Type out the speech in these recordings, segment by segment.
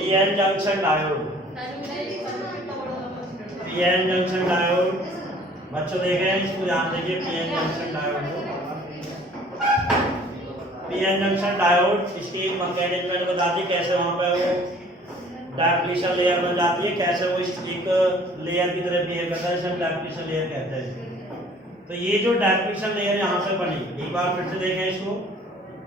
PN junction diode, PN junction diode बच्चों देखें इसको ध्यान देखिए। PN junction diode, PN junction diode इसकी मैकेनिज्म मैंने बता दी कैसे वहां पे वो डिप्लीशन लेयर बन जाती है, कैसे वो एक लेयर की तरह बिहेव करता है, इसे हम डिप्लीशन लेयर कहते हैं। तो ये जो डिप्लीशन लेयर यहाँ पे बनी, एक बार फिर से देखें इसको,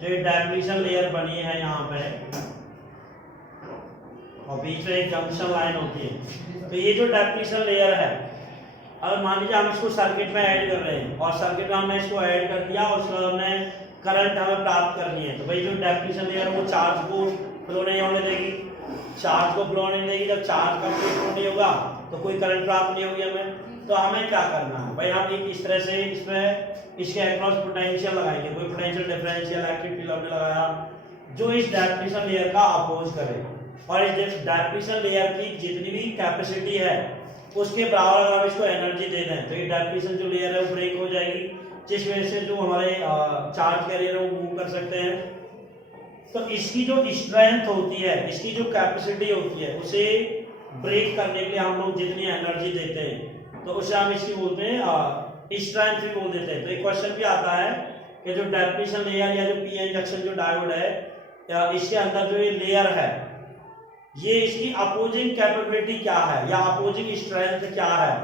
जो डिप्लीशन लेयर बनी है यहाँ पे और बीच में एक जंक्शन लाइन होती है, तो ये जो डिप्लीशन लेयर है, अब मान लीजिए हम इसको सर्किट में ऐड कर रहे हैं और सर्किट में हमने इसको ऐड कर दिया और उसके बाद हमने करंट हमें प्राप्त करनी है, तो भाई जो डिप्लीशन लेयर है वो चार्ज को फ्लो नहीं होने देगी, चार्ज को फ्लो नहीं देगी। जब चार्ज का फ्लो नहीं होगा तो कोई करंट प्राप्त नहीं होगी हमें। तो हमें क्या करना है भाई, हम एक इस तरह से इसमें इसके अक्रॉस पोटेंशियल लगाएंगे, कोई पोटेंशियल डिफरेंस या इलेक्ट्रिक फील्ड हमने लगाया जो इस डिप्लीशन लेयर का अपोज करे, और इस डिप्लीशन लेयर की जितनी भी कैपेसिटी है उसके बराबर अगर हम इसको एनर्जी दे दें तो ये डिप्लीशन जो लेयर है वो ब्रेक हो जाएगी, जिस वजह से जो हमारे चार्ज कैरियर है वो मूव कर सकते हैं। तो इसकी जो स्ट्रेंथ होती है, इसकी जो कैपेसिटी होती है, उसे ब्रेक करने के लिए हम लोग जितनी एनर्जी देते हैं तो उसे हम इसकी बोलते हैं स्ट्रेंथ भी बोल देते हैं। तो एक क्वेश्चन भी आता है कि जो डिप्लीशन लेयर या जो पीएन जंक्शन जो डायोड है या इसके अंदर जो ये लेयर है, ये इसकी अपोजिंग कैपेबिलिटी क्या है या अपोजिंग स्ट्रेंथ क्या है,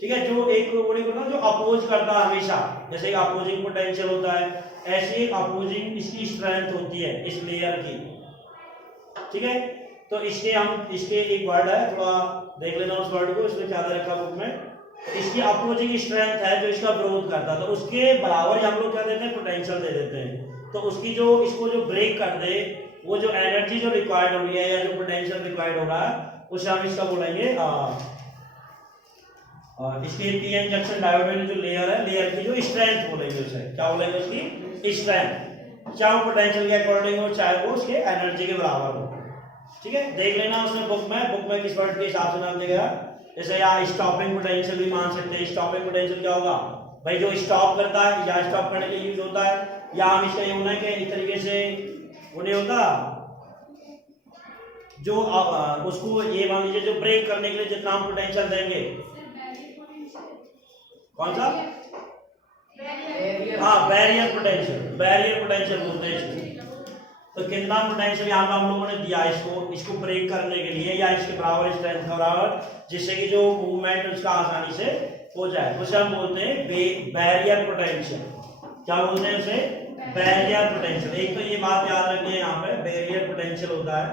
ठीक है। जो एक जो अपोज करता है हमेशा, जैसे एक अपोजिंग पोटेंशियल होता है, ऐसी एक अपोजिंग इसकी स्ट्रेंथ होती है इस लेयर की, ठीक है। तो इसके हम इसके एक वर्ड है, थोड़ा देख लेना उस वर्ड को, इसमें क्या दे रखा बुक में। इसकी अपोजिंग स्ट्रेंथ है जो इसका विरोध करता है, तो उसके बराबर हम लोग क्या देते हैं, पोटेंशियल दे देते हैं। तो उसकी जो इसको जो ब्रेक कर दे, वो जो एनर्जी जो रिक्वायर्ड हो रही है या जो पोटेंशियल रिक्वायर्ड हो रहा है उसे हम इसका बोलेंगे इसके पीएन जंक्शन डायोड में जो लेयर है, लेयर की जो स्ट्रेंथ बोलेंगे उसे क्या बोलेंगे, उसकी स्ट्रेंथ, चाहे वो पोटेंशियल के अकॉर्डिंग हो चाहे वो उसके एनर्जी के बराबर हो, ठीक है। देख लेना उसमें बुक में किस वर्ड के हिसाब से नाम देगा। जैसे यहाँ स्टॉपिंग पोटेंशियल भी मान सकते हैं। स्टॉपिंग पोटेंशियल क्या होगा भाई, जो स्टॉप करता है या स्टॉप करने के लिए यूज होता है, या हम इसका ये होना है कि इस तरीके से वो नहीं होता जो उसको ये मान लीजिए जो ब्रेक करने के लिए जितना हम पोटेंशियल देंगे, कौन सा, हाँ बैरियर पोटेंशियल बोलते हैं इसको। तो कितना पोटेंशियल यहाँ पे हम लोगों ने दिया इसको ब्रेक करने के लिए या इसके बराबर स्ट्रेंथ का बराबर, जिससे कि जो मूवमेंट उसका आसानी से हो जाए, उसे हम बोलते हैं बैरियर पोटेंशियल। क्या बोलते हैं उसे, बैरियर पोटेंशियल। एक तो ये बात याद रखिए, यहाँ पे बैरियर पोटेंशियल होता है,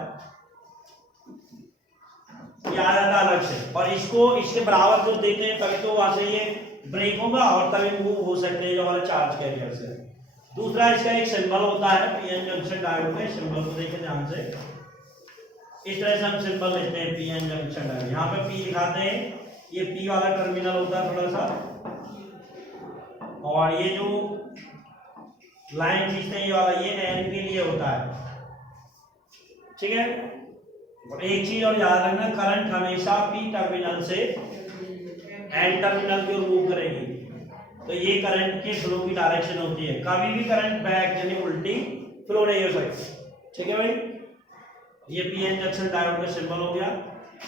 याद आता अलग से, और इसको इसके बराबर जो देते हैं तभी तो वहां से ये ब्रेक होगा और तभी मूव हो सकते हैं जो हमारे चार्ज कैरियर से। दूसरा इसका एक सिंबल होता है पीएन जंक्शन डायोड में, सिंबल को देखिए ध्यान से, इस तरह से हम सिंबल लेते हैं पीएन जंक्शन डायोड। यहाँ पे पी दिखाते हैं, ये पी वाला टर्मिनल होता है थोड़ा सा, और ये जो लाइन खींचते हैं ये वाला, ये एन के लिए होता है, ठीक है। और एक चीज और याद रखना, करंट हमेशा पी टर्मिनल से एन टर्मिनल की ओर मूव करेगी, तो ये करंट के फ्लो की डायरेक्शन होती है। कभी भी करंट बैक यानी उल्टी फ्लो नहीं हो सकती, ठीक है भाई। ये पीएन जंक्शन डायोड का सिंबल हो गया।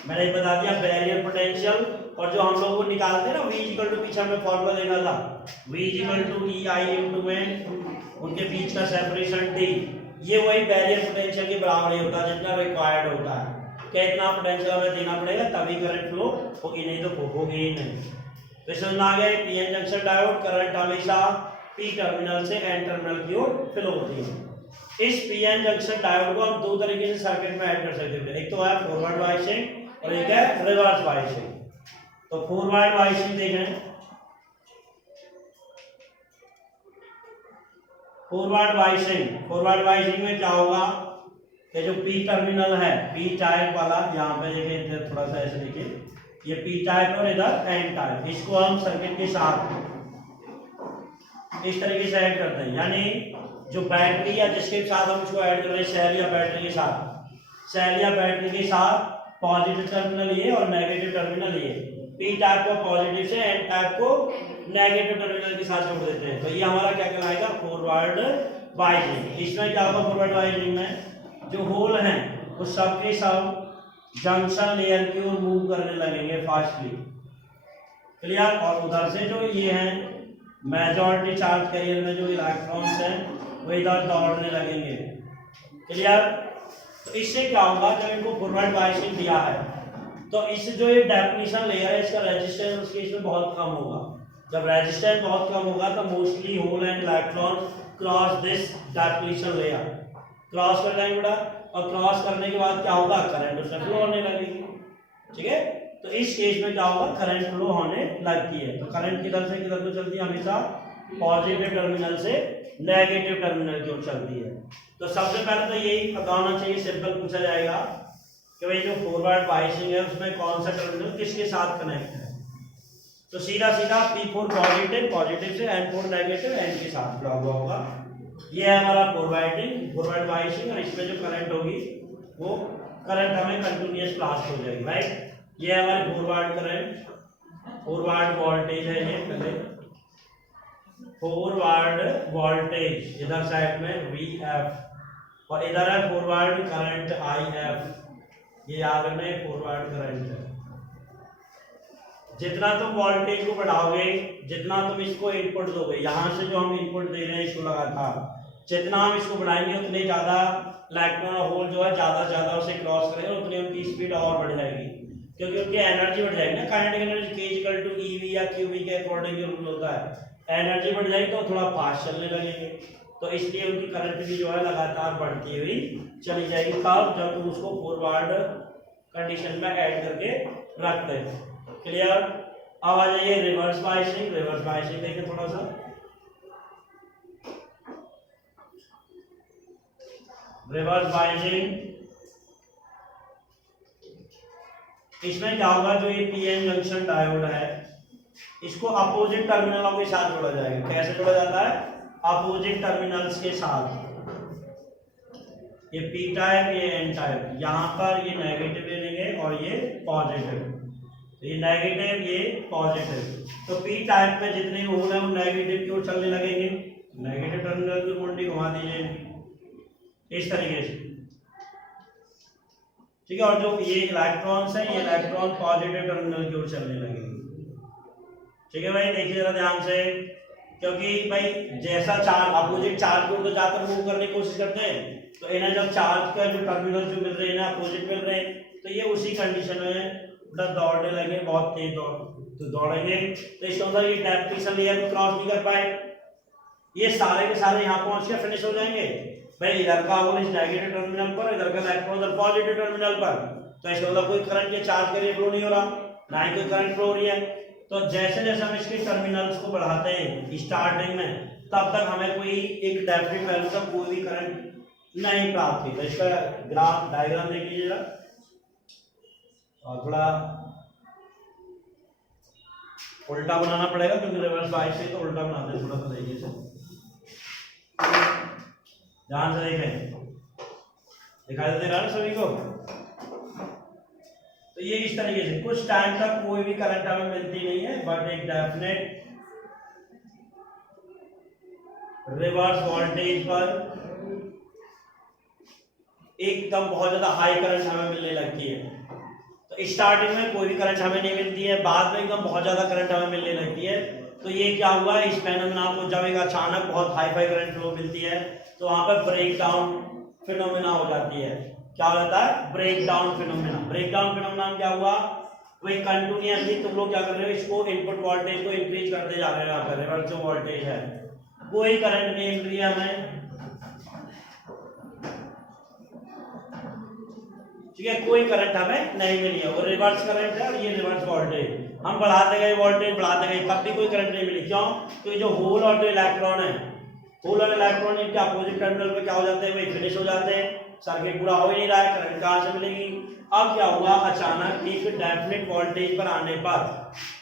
मैंने बता दिया बैरियर पोटेंशियल, और जो हम लोग को निकालते हैं ना V इक्वल टू, पीछे हमें फॉर्मूला देखा था V equal to EI into N, उनके बीच का सेपरेशन T, ये वही बैरियर पोटेंशियल के बराबर ही होता है जितना रिक्वायर्ड होता है। कितना पोटेंशियल हमें देना पड़ेगा तभी करंट फ्लो होगी, नहीं तो होगी ही नहीं। तो समझ आ गया, पीएन जंक्शन डायोड करंट हमेशा पी टर्मिनल से एन टर्मिनल की ओर फ्लो होती है। इस पीएन जंक्शन डायोड को हम दो तरीके से सर्किट में ऐड कर सकते हैं, एक तो है फॉरवर्ड बायसिंग और एक है रिवर्स बायसिंग। तो फॉरवर्ड बायसिंग देखें, फॉरवर्ड बायसिंग में क्या होगा कि जो पी टर्मिनल है, पी टाइप वाला, यहाँ पे देखिए थोड़ा सा ऐसे देखिए, ये पी टाइप और इधर एन टाइप, इसको हम सर्किट के साथ इस तरीके से ऐड करते हैं। यानी जो बैटरी या जिसके साथ हम इसको ऐड कर रहे हैं, सेल या बैटरी के साथ पॉजिटिव टर्मिनल ये और नेगेटिव टर्मिनल ये, पी टाइप को पॉजिटिव से एन टाइप को नेगेटिव टर्मिनल के साथ जोड़ देते हैं। तो ये हमारा क्या कहलाएगा, फॉरवर्ड बायसिंग। इसमें क्या होगा, फॉरवर्ड बायसिंग में जो होल हैं वो सब के सब जंक्शन लेयर की ओर मूव करने लगेंगे फास्टली। क्लियर। और उधर से जो ये हैं मेजॉरिटी चार्ज कैरियर में जो इलेक्ट्रॉन्स हैं वो इधर दौड़ने लगेंगे। क्लियर। तो इससे क्या होगा, जब इनको फॉरवर्ड बायसिंग दिया है तो इससे जो ये डेफिनेशन लेयर है इसका रेजिस्टेंस उसके इसमें बहुत कम होगा। जब रेजिस्टेंस बहुत कम होगा तो mostly hole and electron cross this definition layer, cross कर जाएंगे बेटा। और क्रॉस करने के बाद क्या होगा, करंट उससे फ्लो होने लगेगी। ठीक है। तो इस केस में क्या होगा, करंट फ्लो होने लगती है। तो करंट किधर से किधर को चलती है, हमेशा पॉजिटिव टर्मिनल से नेगेटिव टर्मिनल की ओर चलती है। तो सबसे पहले तो यही पता होना चाहिए, सिंपल पूछा जाएगा कि भाई जो फॉरवर्ड बायसिंग है उसमें कौन सा टर्मिनल किसके साथ कनेक्ट है। तो सीधा सीधा P4 पॉजिटिव, पॉजिटिव से N4 नेगेटिव, N के साथ जुड़ा हुआ होगा। ये है हमारा फॉरवर्ड बायसिंग। और इसमें जो करंट होगी वो करंट हमें कंटिन्यूअस पास हो जाएगी, राइट। ये हमारे फॉरवर्ड करंट, फॉरवर्ड वोल्टेज है ये, पहले फॉरवर्ड वोल्टेज इधर साइड में VF और इधर है फॉरवर्ड करंट IF। ये याद रखना है फॉरवर्ड करंट है। जितना तुम वोल्टेज को बढ़ाओगे, जितना तुम इसको इनपुट दोगे, यहाँ से जो हम इनपुट दे रहे हैं इसको लगातार, जितना हम इसको बढ़ाएंगे उतने ज्यादा इलेक्ट्रॉन और होल जो है ज्यादा ज्यादा उसे क्रॉस करेंगे, उतनी उनकी स्पीड और बढ़ जाएगी, क्योंकि उनकी एनर्जी बढ़ जाएगी ना। Kinetic energy K equal to EV या QV के अकॉर्डिंग रूल होता है। एनर्जी बढ़ जाएगी तो थोड़ा फास्ट चलने लगेंगे, तो इसलिए उनकी करंट भी जो है लगातार बढ़ती हुई चली जाएगी। तब जब तुम उसको फॉरवर्ड कंडीशन में ऐड करके रखते हैं। क्लियर। अब आ जाइए रिवर्स बायसिंग। रिवर्स बायसिंग देखें थोड़ा सा। रिवर्स बायसिंग, इसमें क्या होगा, जो ये PN जंक्शन डायोड है इसको अपोजिट टर्मिनलों के साथ जोड़ा जाएगा। कैसे जोड़ा जाता है, अपोजिट टर्मिनल्स के साथ। ये P टाइप, ये N टाइप, यहाँ पर ये नेगेटिव ले लेंगे और ये पॉजिटिव, ये नेगेटिव ये पॉजिटिव। तो P टाइप में जितने होल है वो नेगेटिव की ओर चलने लगेंगे। नेगेटिव टर्मिनल की कुंडली घुमा दीजिए इस तरीके से। ठीक है। और जो ये इलेक्ट्रॉन्स है, ये इलेक्ट्रॉन पॉजिटिव टर्मिनल की ओर चलने लगेंगे। ठीक है भाई, देखिए जरा ध्यान से, क्योंकि भाई जैसा चार्ज अपोजिट चार्ज को तो जाकर मूव करने की कोशिश करते हैं, तो इन्हें जब चार्ज का जो टर्मिनल जो मिल रहे हैं ना अपोजिट मिल रहे हैं, तो ये उसी कंडीशन में दौड़ने लगे, बहुत तेज दौड़ेंगे। तो इसके अंदर ये डेफिनेशन लेयर को क्रॉस नहीं कर पाए, ये सारे के सारे यहाँ पहुंच के फिनिश हो जाएंगे। भाई इधर का होल इस नेगेटिव टर्मिनल पर, इधर का इलेक्ट्रॉन उधर पॉजिटिव टर्मिनल पर, तो इसके अंदर कोई करंट या चार्ज के लिए फ्लो नहीं हो रहा, ना ही कोई करंट फ्लो हो रही है। तो जैसे जैसे हम इसके टर्मिनल्स को बढ़ाते हैं स्टार्टिंग में, तब तक हमें कोई एक डेफिनेट वैल्यू का कोई भी करंट नहीं प्राप्त हुई। तो इसका ग्राफ डायग्राम देख लीजिएगा, और थोड़ा उल्टा बनाना पड़ेगा क्योंकि रिवर्स बायस से तो उल्टा बनाते हैं, थोड़ा सा तरीके से ध्यान से देखें, दिखाई दे रहा है सभी को। तो ये इस तरीके से कुछ टाइम तक कोई भी करंट हमें मिलती नहीं है, बट एक डेफिनेट रिवर्स वोल्टेज पर एकदम बहुत ज्यादा हाई करंट हमें मिलने लगती है। तो स्टार्टिंग में कोई भी करंट हमें नहीं मिलती है, बाद में एकदम बहुत ज्यादा करंट हमें मिलने लगती है। तो ये क्या हुआ, इस फेनोमेना को जब एक अचानक बहुत हाई फाई करंट फ्लो मिलती है तो वहां पर ब्रेक डाउन फिनोमेना हो जाती है। क्या हो जाता है, break down phenomena. Break down phenomena क्या हुआ, वही कंटिन्यूअसली तुम लोग क्या कर रहे हो, इसको इनपुट वोल्टेज को इंक्रीज करते जा रहे हो। यहाँ पर रिवर्स जो वोल्टेज है कोई करंट नहीं मिल रही है हमें, ठीक है, कोई करंट हमें नहीं मिली है। वो रिवर्स करंट है और ये रिवर्स वोल्टेज, हम बढ़ाते गए वोल्टेज बढ़ाते गए तब भी कोई करंट नहीं मिली। क्यों, क्योंकि जो होल और जो इलेक्ट्रॉन है, होल और इलेक्ट्रॉन इनके अपोजिट टर्मिनल पे क्या हो जाते हैं, वही फिनिश हो जाते हैं, सर्किट पूरा हो ही नहीं रहा है, करंट कहाँ से मिलेगी। अब क्या हुआ, अचानक एक डेफिनेट वोल्टेज पर आने पर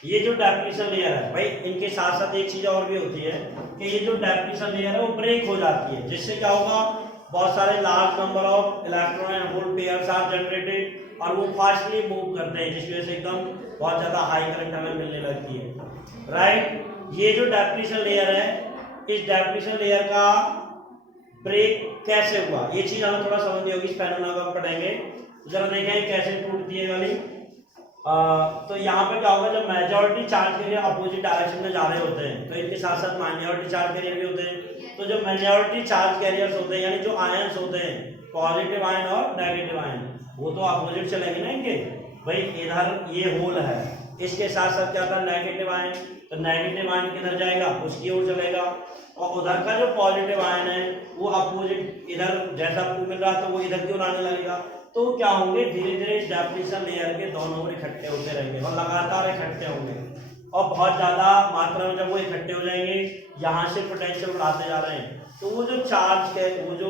ये जो डेफिनेशन लेयर है, भाई इनके साथ साथ एक चीज और भी होती है कि ये जो डेफिनेशन लेयर है वो ब्रेक हो जाती है, जिससे क्या होगा, बहुत सारे large number of electron and hole pairs are generated और वो फास्टली मूव करते हैं, जिसकी वजह से एकदम बहुत ज्यादा हाई करंट हमें मिलने लगती है। राइट, ये जो डेफिनेशन लेयर है, इस डेफिनेशन लेयर का ब्रेक कैसे हुआ, ये चीज हमें थोड़ा समझनी होगी, इस फेनोमेना को हम पढ़ेंगे। जरा देखें कैसे टूटती है गाड़ी। तो यहाँ पे क्या होगा, जब majority charge carrier opposite direction में जा रहे होते हैं तो इनके साथ साथ माइनॉरिटी चार्ज कैरियर भी होते हैं। तो जो मेजॉरिटी चार्ज कैरियर्स होते हैं, यानी जो आयंस होते हैं, पॉजिटिव आयन और नेगेटिव आयन, वो तो अपोजिट चलेंगे ना इनके। भाई इधर ये होल है, इसके साथ साथ क्या था, नेगेटिव आयन, तो नेगेटिव आयन किधर जाएगा, उसकी ओर चलेगा। और उधर का जो पॉजिटिव आयन है वो अपोजिट, इधर जैसा आपको मिल रहा तो वो इधर की ओर आने लगेगा। तो क्या होंगे, धीरे धीरे डेफिनेशन लेयर के दोनों ओर इकट्ठे होते रहेंगे और लगातार इकट्ठे होंगे, और बहुत ज्यादा मात्रा में जब वो इकट्ठे हो जाएंगे, यहाँ से पोटेंशियल बढ़ाते जा रहे हैं, तो वो जो चार्ज है, वो जो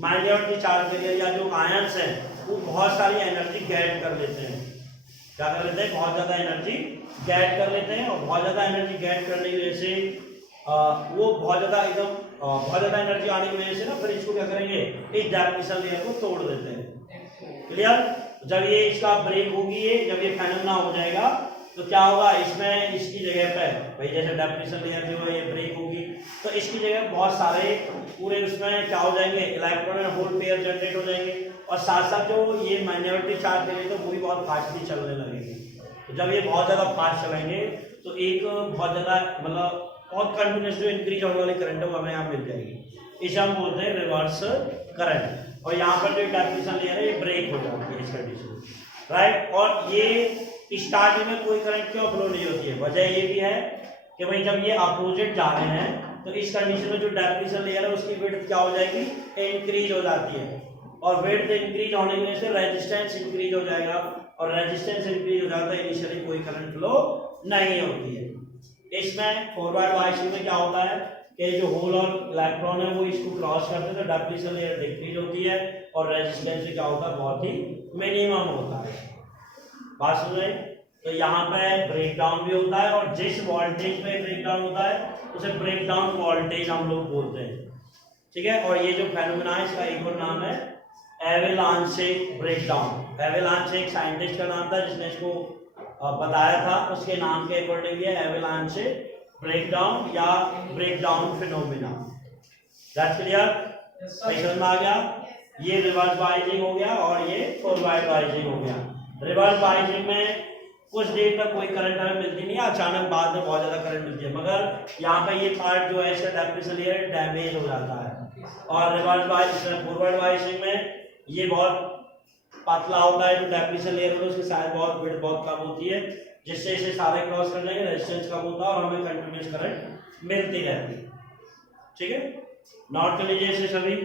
माइनॉरिटी चार्ज कैरियर या जो आयंस हैं, वो बहुत सारी एनर्जी गेट कर लेते हैं। क्या कर लेते हैं, बहुत ज्यादा एनर्जी गेट कर लेते हैं, और बहुत ज्यादा एनर्जी गेट करने की वजह से वो बहुत ज्यादा एकदम बहुत ज्यादा एनर्जी आने की वजह से ना, फिर इसको क्या करेंगे, इस डेफिनेशन लेयर को तोड़ देते हैं। क्लियर। जब ये इसका ब्रेक होगी, ये जब ये फेनोमेना हो जाएगा तो क्या होगा, इसमें इसकी जगह पे भाई जैसे डेफिनेशन लेयर जो है ये ब्रेक होगी, तो इसकी जगह बहुत सारे पूरे उसमें क्या हो जाएंगे, electron and hole pair generate हो जाएंगे, और साथ साथ जो ये माइनॉरिटी चार्ज करेंगे तो वो भी बहुत फास्टली चलने लगेंगे। तो जब ये बहुत ज्यादा फास्ट चलेंगे तो एक बहुत ज्यादा मतलब बहुत कंटिन्यूस जो इंक्रीज होने वाली करंट है वो हमें यहाँ मिल जाएगी, इसे हम बोलते हैं रिवर्स करंट। और यहाँ पर जो डेफिनेशन लेयर है ये ब्रेक हो जाती है इस कंडीशन में, राइट। और ये स्टार्टिंग में कोई करंट क्यों फ्लो नहीं होती है, वजह ये भी है कि भाई जब ये अपोजिट जा रहे हैं तो इस कंडीशन में जो डेफिनेशन लेयर है उसकी विड्थ क्या हो जाएगी, इंक्रीज हो जाती है, और विड्थ इंक्रीज होने की वजह से रेजिस्टेंस इंक्रीज हो जाएगा, और रेजिस्टेंस इंक्रीज हो जाता है, इनिशियली कोई करंट फ्लो नहीं होती है। इसमें फॉरवर्ड बायसिंग में क्या होता है कि जो होल और इलेक्ट्रॉन है वो इसको क्रॉस करते हैं तो डेफिनेशन लेयर डिक्रीज होती है, और रेजिस्टेंस क्या होता है, बहुत ही मिनिमम होता है। बात सुन रहे। तो यहाँ पे ब्रेक डाउन भी होता है, और जिस वोल्टेज पे ब्रेक डाउन होता है उसे ब्रेक डाउन वोल्टेज हम लोग बोलते हैं, ठीक है। और ये जो फेनोमेना है इसका एक और नाम है एवेलांचिक ब्रेकडाउन। एवेलांच एक साइंटिस्ट का नाम था जिसने इसको बताया था, उसके नाम के अकॉर्डिंग ये एवेलांचिक ब्रेकडाउन या ब्रेकडाउन फिनोमेना। दैट्स क्लियर, समझ में आ गया। ये रिवर्स बाइजिंग हो गया और ये फॉरवर्ड बाइजिंग हो गया। रिवर्स बाइजिंग में कुछ देर तक कोई करंट हमें मिलती नहीं है, अचानक बाद में बहुत ज्यादा करंट मिलती है, मगर यहाँ पे ये पार्ट जो है इसका डेफिनेशन लेयर डैमेज हो जाता है। और रिवर्स बाइजिंग, फॉरवर्ड बाइजिंग में ये बहुत पतला होता है, जो डेफिनेशन लेयर होता है उसकी साइज बहुत विड्थ बहुत कम होती है, जिससे इसे सारे क्रॉस कर जाएंगे, रेजिस्टेंस कम होता है और हमें कंटिन्यूअस करंट मिलती रहती है, ठीक है। नोट कर लीजिए इसे सभी।